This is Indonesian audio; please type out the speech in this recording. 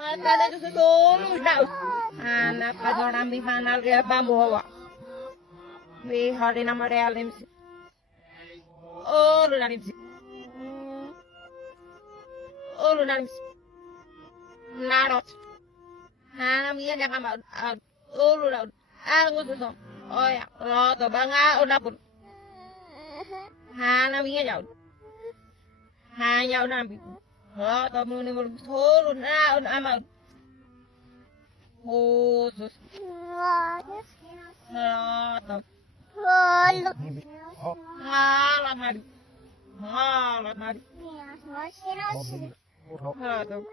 Tala itu solo daw. Anak kadang ambil panal dia bambu hawa. We hari nama realim. Oh, lalim. Oh, lalim. Narot. Hanam iya jangan mau. Oh, lalim. Aku tuh. Oh ya, lo tuh bangga udah pun. Hanam iya jauh. Hanya udah ambil. Oh, tuh muni muni solo na udah amal. Oh, sus. Tuh. Halat hari. Halat hari. Tuh.